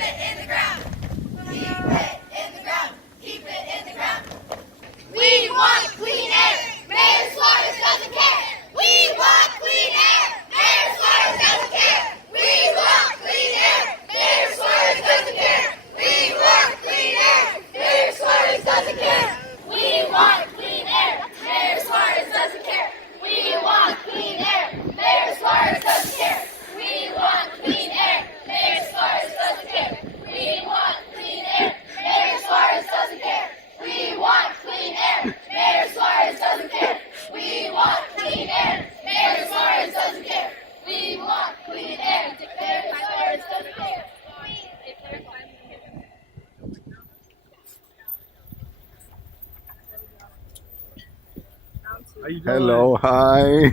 it in the ground. Keep it in the ground. Keep it in the ground. We want clean air. Mayor Suarez doesn't care. We want clean air. Mayor Suarez doesn't care. We want clean air. Mayor Suarez doesn't care. We want clean air. Mayor Suarez doesn't care. We want clean air. Mayor Suarez doesn't care. We want clean air. Mayor Suarez doesn't care. We want clean air. Mayor Suarez doesn't care. We want clean air. Mayor Suarez doesn't care. We want clean air. Mayor Suarez doesn't care. We want clean air. Mayor Suarez doesn't care. We want clean air. Mayor Suarez doesn't care. How you doing? Hello, hi.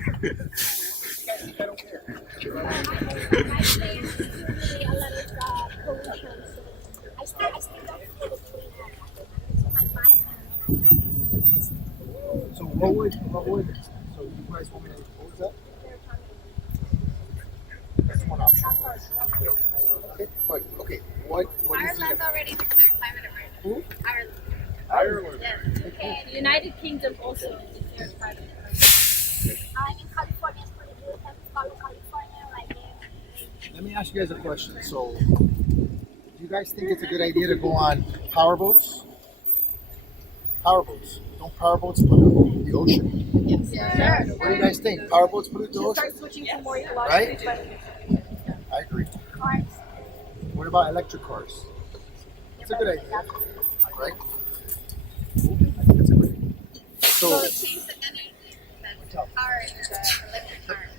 So what would so you guys want me to what was that? That's one option. Okay, but okay, what is Ireland's the already declared climate who? emergency. Ireland. Ireland. Yes. And United Kingdom also declared climate emergency. I'm in California, it's pretty good. I'm in California, like Let me ask you guys a question. So do you guys think it's a good idea to go on powerboats? Powerboats. Don't powerboats pollute the ocean? Yes. What do you guys think? Powerboats pollute the ocean? switching to more Right? I agree. cars. What about electric cars? It's a good idea, right? That's a good idea. So, change the energy that's powering the electric car.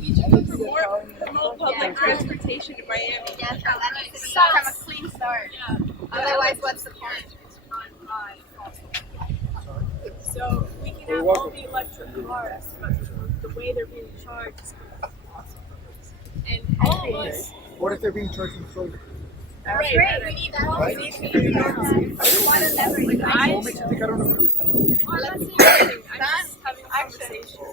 You should promote public transportation in Miami. Yes, that needs to be from a clean start. Otherwise, what's the point? So we can have all the electric cars, but the way they're being charged is and all of us. what if they're being charged from solar? Great, we need that. Right? What makes you think I don't agree with that? I'm not saying anything. I'm just having a conversation.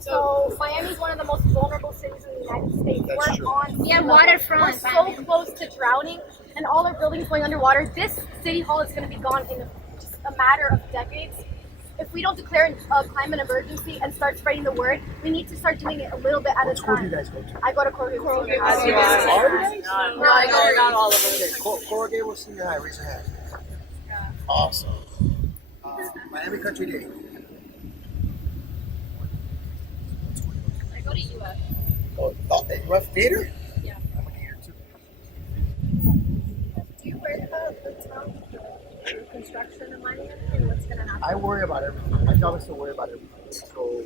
So Miami's one of the most vulnerable cities in the United States. That's We're true. on Yeah, sea level. waterfront. We're so close to drowning, and all our buildings going underwater. This city hall is going to be gone in just a matter of decades. If we don't declare a climate emergency and start spreading the word, we need to start doing it a little bit at What a school do you time. guys go to? I go to Corey Senior As High. you are. All of you guys? Not all of them. Okay, Coral Gable Senior High, raise your hand. Awesome. Miami Country Day. I go to UF. Oh, rough theater? Yeah. I'm a gator too. Do you worry about the town construction in Miami and what's going to happen? I worry about everything. My job is to worry about everything. So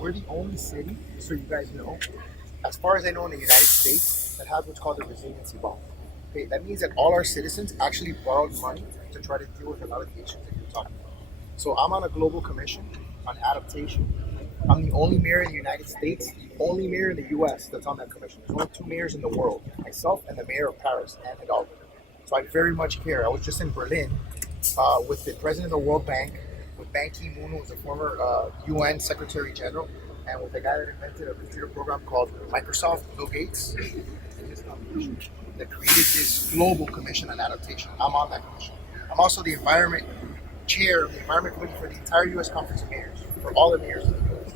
we're the only city, so you guys know, as far as I know in the United States, that has what's called a resiliency bond. Okay, that means that all our citizens actually borrowed money to try to deal with the allegations that you're talking about. So I'm on a global commission on adaptation. I'm the only mayor in the United States, the only mayor in the US that's on that commission. There's only two mayors in the world, myself and the mayor of Paris, Anne Hidalgo. So I very much care. I was just in Berlin with the president of the World Bank, with Ban Ki-moon, who was a former UN Secretary General, and with the guy that invented a computer program called Microsoft, Bill Gates, and his foundation, that created this global commission on adaptation. I'm on that commission. I'm also the environment chair of the environment committee for the entire U.S. Conference of Mayors, for all the mayors of the U.S.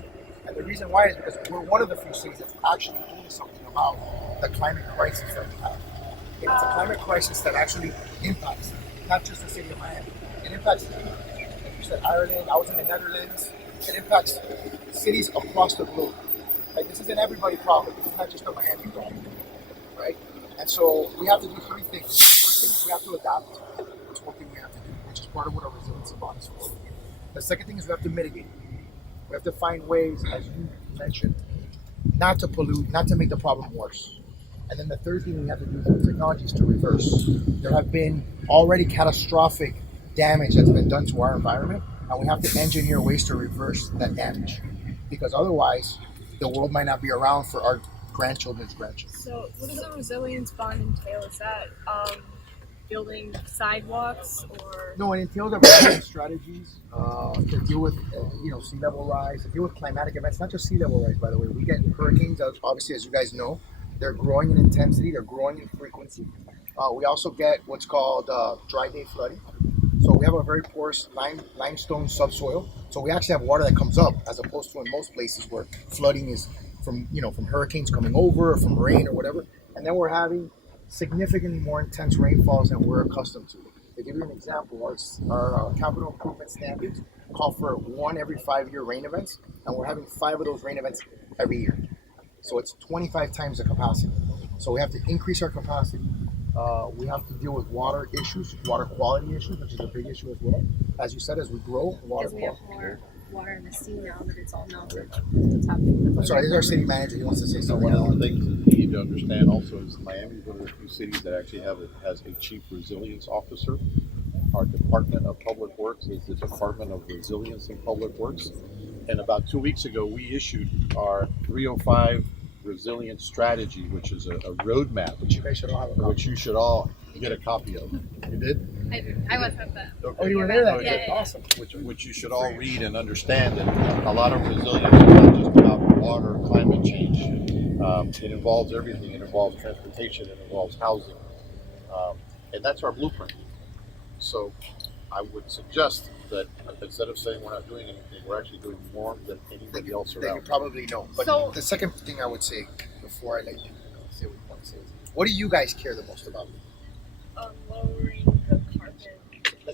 And the reason why is because we're one of the few cities that's actually doing something about the climate crisis that we have. And it's a climate crisis that actually impacts not just the city of Miami. It impacts, like you said, Ireland. I was in the Netherlands. It impacts cities across the globe. Like, this is an everybody problem. This is not just a Miami problem, right? And so we have to do three things. The first thing is we have to adapt. That's one thing we have to do, which is part of what our resiliency bond is for. The second thing is we have to mitigate. We have to find ways, as you mentioned, not to pollute, not to make the problem worse. And then the third thing we have to do through technology is to reverse. There have been already catastrophic damage that's been done to our environment, and we have to engineer ways to reverse that damage. Because otherwise, the world might not be around for our grandchildren's grandchildren. So what does the resilience bond entail? Is that building sidewalks or? No, it entails a variety of strategies to deal with, sea level rise, to deal with climatic events, not just sea level rise, by the way. We get hurricanes, obviously, as you guys know. They're growing in intensity. They're growing in frequency. We also get what's called dry day flooding. So we have a very porous limestone subsoil. So we actually have water that comes up, as opposed to in most places where flooding is from from hurricanes coming over or from rain or whatever. And then we're having significantly more intense rainfalls than we're accustomed to. To give you an example, our capital improvement standards call for 1 every 5-year rain events, and we're having 5 of those rain events every year. So it's 25 times the capacity. So we have to increase our capacity. We have to deal with water issues, water quality issues, which is a big issue as well. As you said, as we grow, water Because we have quality. more water in the sea now that it's all melted. What's happening? I'm sorry, this is our city manager. He wants to say So something. one of the things that you need to understand also is Miami is one of the few cities that actually has a chief resilience officer. Our Department of Public Works is the Department of Resilience and Public Works. And about 2 weeks ago, we issued our 305 Resilience Strategy, which is a roadmap, Which you guys should all have a copy. which you should all get a copy of. You did? I do. I was at that. Oh, you were there that Oh, day? yeah, yeah. Awesome. which you should all read and understand that a lot of resilience is not just about water, climate change. It involves everything. It involves transportation. It involves housing, and that's our blueprint. So, I would suggest that instead of saying we're not doing anything, we're actually doing more than anybody else That you around. probably know. But So- the second thing I would say before I let you say what you want to say is, what do you guys care the most about? Lowering the carbon.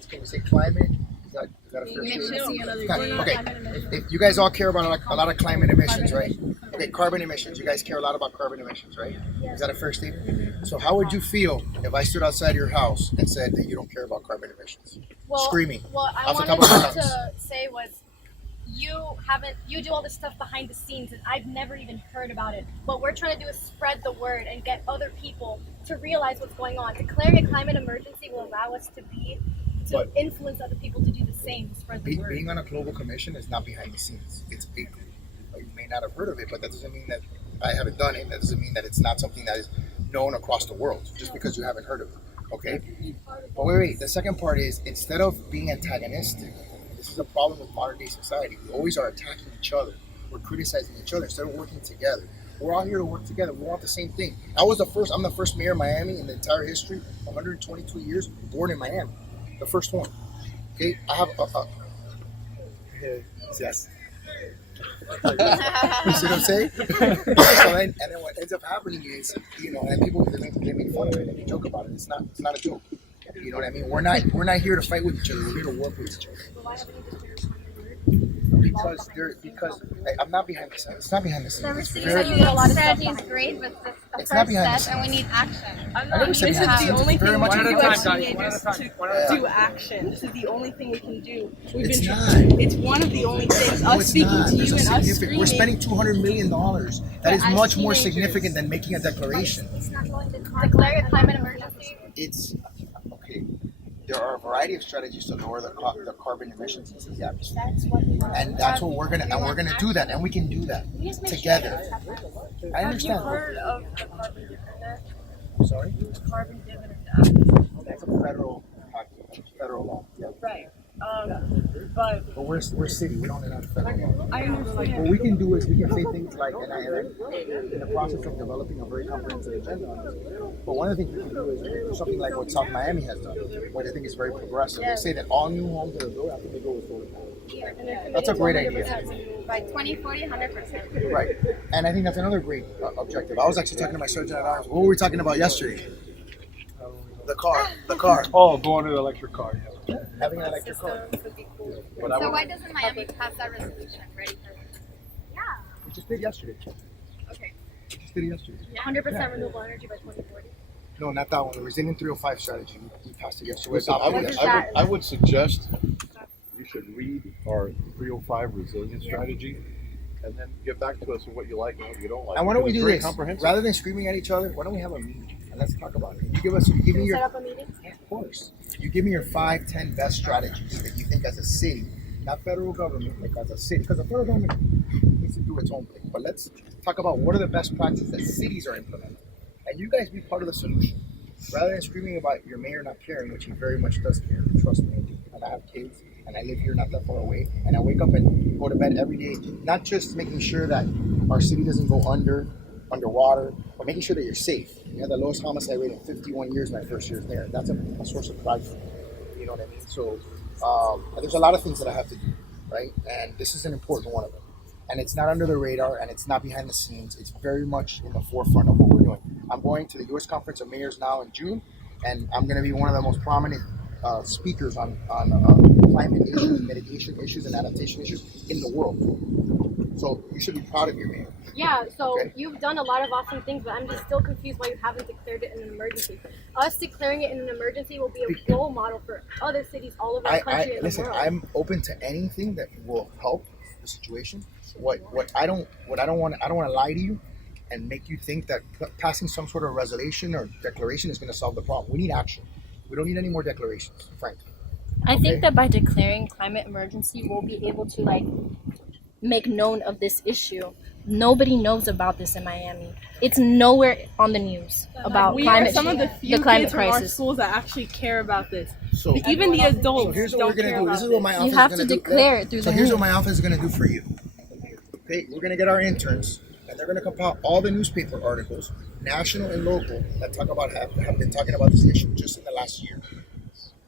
Can we say climate? Is that a fair Emissions, statement? yeah, Okay. If you guys all care about a lot of climate emissions, right? Okay, carbon emissions. You guys care a lot about carbon emissions, right? Is that a fair statement? So how would you feel if I stood outside your house and said that you don't care about carbon emissions? Screaming. What I off the wanted top of my to say was, you do all this stuff behind the scenes, and I've never even heard about it. What we're trying to do is spread the word and get other people to realize what's going on. Declaring a climate emergency will allow us to But- influence other people to do the same, spread the word. Being on a global commission is not behind the scenes. It's big. You may not have heard of it, but that doesn't mean that I haven't done it. That doesn't mean that it's not something that is known across the world just because you haven't heard of it. Okay? But wait. The second part is, instead of being antagonistic, this is a problem with modern day society. We always are attacking each other. We're criticizing each other instead of working together. We're all here to work together. We want the same thing. I'm the first mayor of Miami in the entire history, 122 years, born in Miami. The first one. Okay? I have yes. You see what I'm saying? And then what ends up happening is, and people they make fun of it and they joke about it. It's not a joke. You know what I mean? We're not here to fight with each other. We're here to work with each other. But why haven't you declared climate emergency? Because I'm not behind the scenes. It's not behind the scenes. Never It's seen very- that you strategy is great, but this is the It's not first behind the step, and we need action. I'm I never not. said This is behind the scenes. only It's very thing much we in can the do time, as guys. teenagers to do action. This is the only thing we can do. It's been. not. It's one of the only things. No, Us it's speaking not. to There's you a and us significant. screaming. We're spending $200 million. That is as much more teenagers. significant than making a declaration. It's not going to declare a climate emergency. It's okay. There are a variety of strategies to lower the carbon emissions into the atmosphere, That's what we want. and that's what we're gonna do that, and we can do that together. I Have you understand. heard of the carbon dividend? I'm sorry. Carbon dividend act. That's a federal law. Yeah. Right. But But we're city. We don't have federal law. I understand. What we can do is we can say things like, and I'm in the process of developing a very comprehensive agenda on this. But one of the things we can do is we can do something like what South Miami has done, which I think is very progressive. They say that all new homes that are built after they go with solar panels. That's a great idea. By 2040, 100%. Right. And I think that's another great objective. I was actually talking to my surgeon at arms. What were we talking about yesterday? The car. Oh, going to the electric car. Yeah. Having an electric car. Systems would be cool. But I So would, why doesn't Miami pass that resolution ready for this? we just did yesterday. Okay. We just did it yesterday. 100% renewable energy by 2040. No, not that one. The Resilient 305 strategy. We passed it yesterday. Listen, Adopted it yesterday. I would suggest you should read our 305 resilience strategy, and then get back to us with what you like and what you don't like. And why don't we Because do it's very this? comprehensive. Rather than screaming at each other, why don't we have a meeting and let's talk about it? You give me your, Set up a meeting. of course. You give me your 5-10 best strategies that you think as a city, not federal government, like as a city, because the federal government needs to do its own thing. But let's talk about what are the best practices that cities are implementing, and you guys be part of the solution. Rather than screaming about your mayor not caring, which he very much does care, trust me. And I have kids, and I live here not that far away, and I wake up and go to bed every day, not just making sure that our city doesn't go under underwater, but making sure that you're safe. We had the lowest homicide rate in 51 years my first year there. That's a source of pride for me. You know what I mean? So there's a lot of things that I have to do, right? And this is an important one of them. And it's not under the radar, and it's not behind the scenes. It's very much in the forefront of what we're doing. I'm going to the U.S. Conference of Mayors now in June, and I'm going to be one of the most prominent speakers on climate issues, mitigation issues, and adaptation issues in the world. So you should be proud of your mayor. Yeah, so Okay. you've done a lot of awesome things, but I'm just still confused why you haven't declared it an emergency. Us declaring it an emergency will be a role model for other cities all over the country and Listen, the world. I'm open to anything that will help the situation. What I don't want to lie to you and make you think that passing some sort of resolution or declaration is going to solve the problem. We need action. We don't need any more declarations, frankly. I think that by declaring climate emergency, we'll be able to like make known of this issue. Nobody knows about this in Miami. It's nowhere on the news about We climate are some of the change, few the climate kids from our crisis. schools that actually care about this. So Even the adults So here's what don't we're gonna care do. about This is what my office You have is to gonna do. declare it through So the here's news. what my office is gonna do for you. Okay, we're gonna get our interns, and they're gonna compile all the newspaper articles, national and local, that talk about have been talking about this issue just in the last year.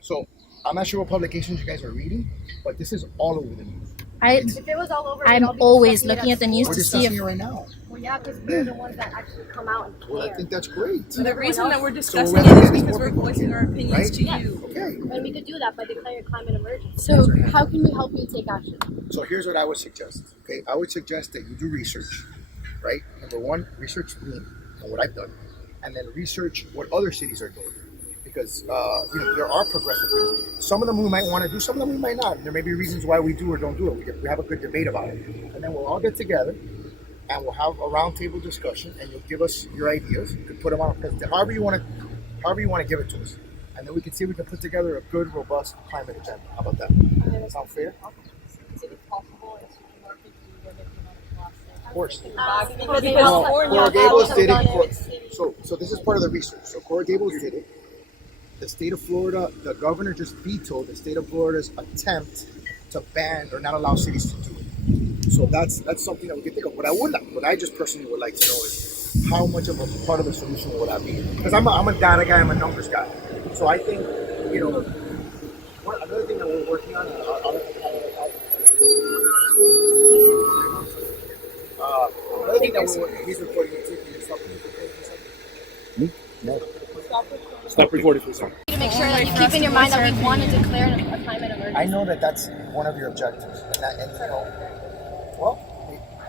So I'm not sure what publications you guys are reading, but this is all over the news. If it was all over, we'd I'm all be always discussing it looking at the school. news We're to see discussing if it right now. Well, yeah, because we're the ones that actually come out and Well, I care. think that's great. The reason that we're discussing we're it is getting because more we're people voicing here, our opinions right? to Yes. you. Okay. And we could do that by declaring climate emergency. So how can we help you take action? So here's what I would suggest. Okay, I would suggest that you do research, right? Number one, research me and what I've done, and then research what other cities are doing, because there are progressive things. Some of them we might want to do, some of them we might not. There may be reasons why we do or don't do it. We have a good debate about it, and then we'll all get together and we'll have a roundtable discussion, and you'll give us your ideas. You can put them on a presentation, however you want to give it to us, and then we can see if we can put together a good, robust climate agenda. How about that? Sound fair? Of course. Because Coral Gables did it. So this is part of the research. So Coral Gables did it. The state of Florida, the governor just vetoed the state of Florida's attempt to ban or not allow cities to do it. So that's something that we can think of. What I just personally would like to know is how much of a part of the solution would I be? Because I'm a data guy, I'm a numbers guy. So I think, another thing that we're working on, another thing that we're working, he's recording it too. Can you stop me? No. Stop recording for a second. To make sure that you keep in your mind that we want to declare a climate emergency. I know that that's one of your objectives, well,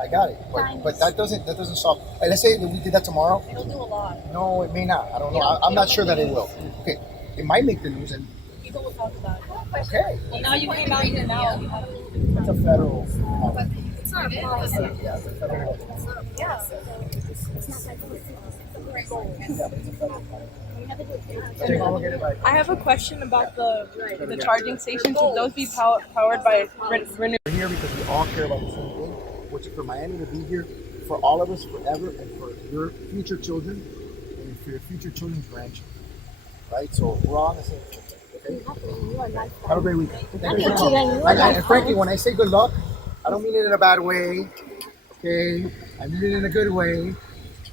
I got it, but that doesn't solve. Let's say that we did that tomorrow. It'll do a lot. No, it may not. I don't know. I'm not sure that it will. Okay, it might make the news, and People will talk about it. okay, Well, now you came out here now. it's a federal. It's not a policy. Yeah, it's a federal. Yeah. I have a question about the charging stations. Would those be powered by renewable? We're here because we all care about the same thing, which is for Miami to be here for all of us forever, and for your future children, and for your future children's grandchildren. Right? So we're all on the same page. Okay? Have a great weekend. Thank you so much. And frankly, when I say good luck, I don't mean it in a bad way. Okay? I mean it in a good way.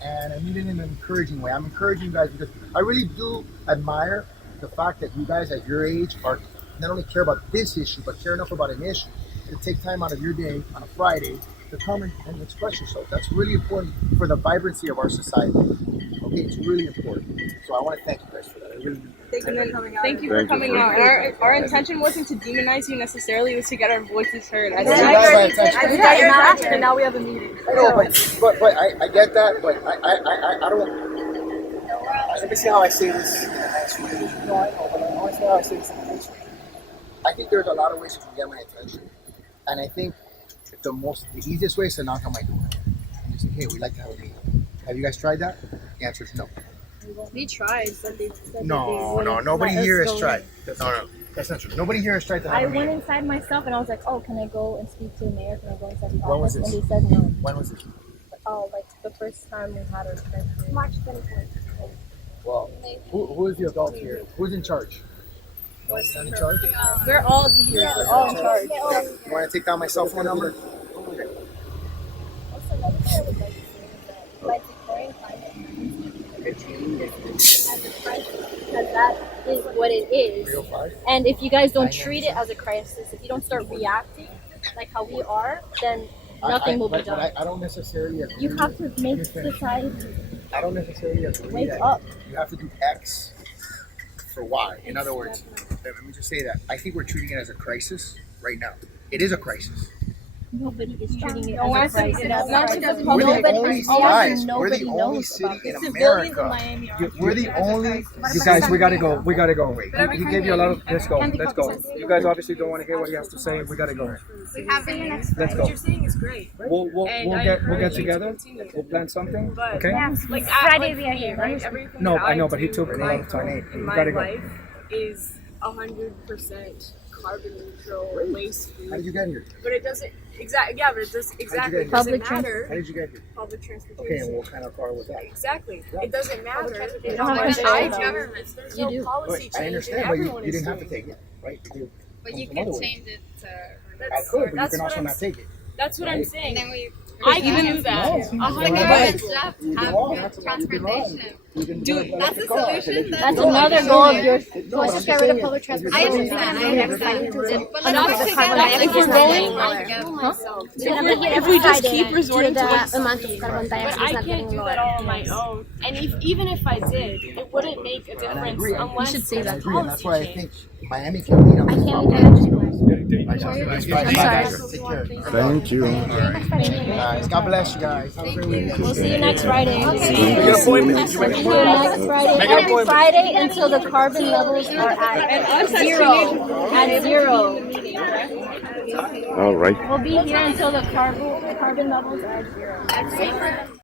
And I mean it in an encouraging way. I'm encouraging you guys because I really do admire the fact that you guys at your age are not only care about this issue, but care enough about an issue to take time out of your day on a Friday to come and express yourself. That's really important for the vibrancy of our society. Okay, it's really important. So I want to thank you guys for that. I really do. Thank you for coming out. And our intention wasn't to demonize you necessarily; it was to get our voices heard. Well, you guys are attention. got your attention, and now we have a meeting. I know, but I get that, but I don't. Let me see how I say this in a nice way. No, I know, but I want to see how I say this in a nice way. I think there's a lot of ways you can get my attention, and I think the easiest way is to knock on my door and just say, "Hey, we'd like to have a meeting." Have you guys tried that? The answer is no. We tried, but they said No, nobody here has tried. No, that's not true. Nobody here has tried to have I a went meeting. inside myself and I was like, oh, can I go and speak to the mayor? Can I go inside the When was office? this? And they said no. When was it? Oh, like the first time we had our first March 24th. Well, who is the adult here? Who's in charge? Nobody's not in charge? We're all here. We're all in charge. You want to take down my cell phone number? Also, another thing I would like to say is that by are treating this as a crisis because that is what it is. And if you guys don't treat it as a crisis, if you don't start reacting like how we are, then nothing will be done. I don't necessarily agree. You have to make society I don't necessarily agree wake that up. you have to do X for Y. In other words, let me just say that I think we're treating it as a crisis right now. It is a crisis. Nobody is treating it No, as a crisis. it's not because We're the Nobody only is- guys. We're nobody the only knows city about in this. civilians in America. Miami are. We're the only. You guys, we gotta go. We gotta go. He gave you a lot of. Let's go. Let's go. You guys obviously don't want to hear what he has to say. We gotta go. We have it. Let's go. What you're saying is great. We'll And I get encourage you to together. continue. We'll plan something. But Okay. like Friday like we are me, here. right? Everything No, that I know, but he do took a in lot my- of time. In You my gotta go. life is 100% carbon neutral, waste free. How did you get here? But it doesn't exactly. Yeah, but it does exactly. It Public doesn't matter. How did you get here? Public Okay, transportation. and what kind of car was that? Exactly. It doesn't matter. You don't have How much control, I though. government. There's You no do. policy Wait, change. I understand, and but everyone you is didn't have to doing take it, right? You But come you from other can ways. change it to. I That's, could, but you that's can what also I'm. not take it. That's what I'm And saying. then we. I can do that. No. The 100%. government should have You to can have walk. good transportation. Dude, That's the solution. That's another goal of yours. Let's just get rid of public transportation. I understand. I understand. But let's Not work the together. carbon If we're going- If we just keep resorting to this- carbon But I can't do that all on my own. And even if I did, it wouldn't make a difference agree. unless should say there's that. I agree, and that's why I policy think Miami can lead on this problem. Thank you. Guys, God bless you guys. Have a great weekend. We'll see you next Friday. Make an appointment. You make an See you next Friday. Every Friday until the carbon levels are at zero. At zero. All right. We'll be here until the carbon levels are at zero.